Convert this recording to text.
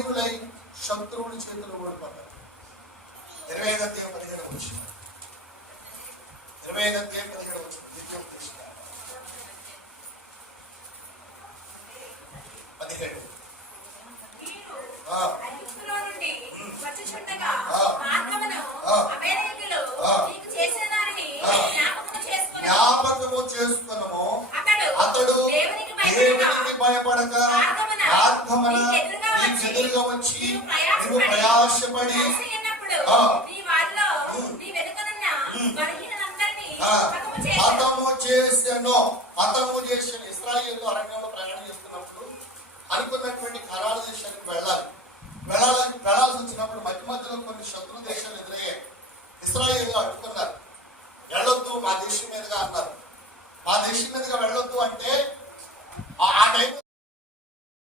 బలహీనులై శత్రువుల చేతులు ఓడిపడ్డారు ఇరవై ఐదు అధ్యాయం పదిహేడు వచ్చిన ఇరవై ఐదు అధ్యాయం పదిహేడు. వచ్చిన ద్వితీయోపదేశ పదిహేడు. జ్ఞాపకము చేసుకున్నాము అతడు దేవునికి భయపడక భయపడక ఎదురుగా వచ్చి నువ్వు ప్రయాసపడి హతము చేశాను. హతము చేసాను హతము చేసిన ఇస్రాయేల్ అరణ్యంలో ప్రయాణం చేస్తున్నప్పుడు అనుకున్నటువంటి కరాల దేశానికి వెళ్ళాలి. వెళ్ళాలని వెళ్ళాల్సి వచ్చినప్పుడు మధ్య మధ్యలో కొన్ని శత్రు దేశాలు ఎదురయ్యాయి. ఇస్రాయేల్ అడ్డుకున్నారు. వెళ్ళొద్దు మా దేశం మీదుగా అన్నారు. మా దేశం మీదుగా వెళ్ళొద్దు అంటే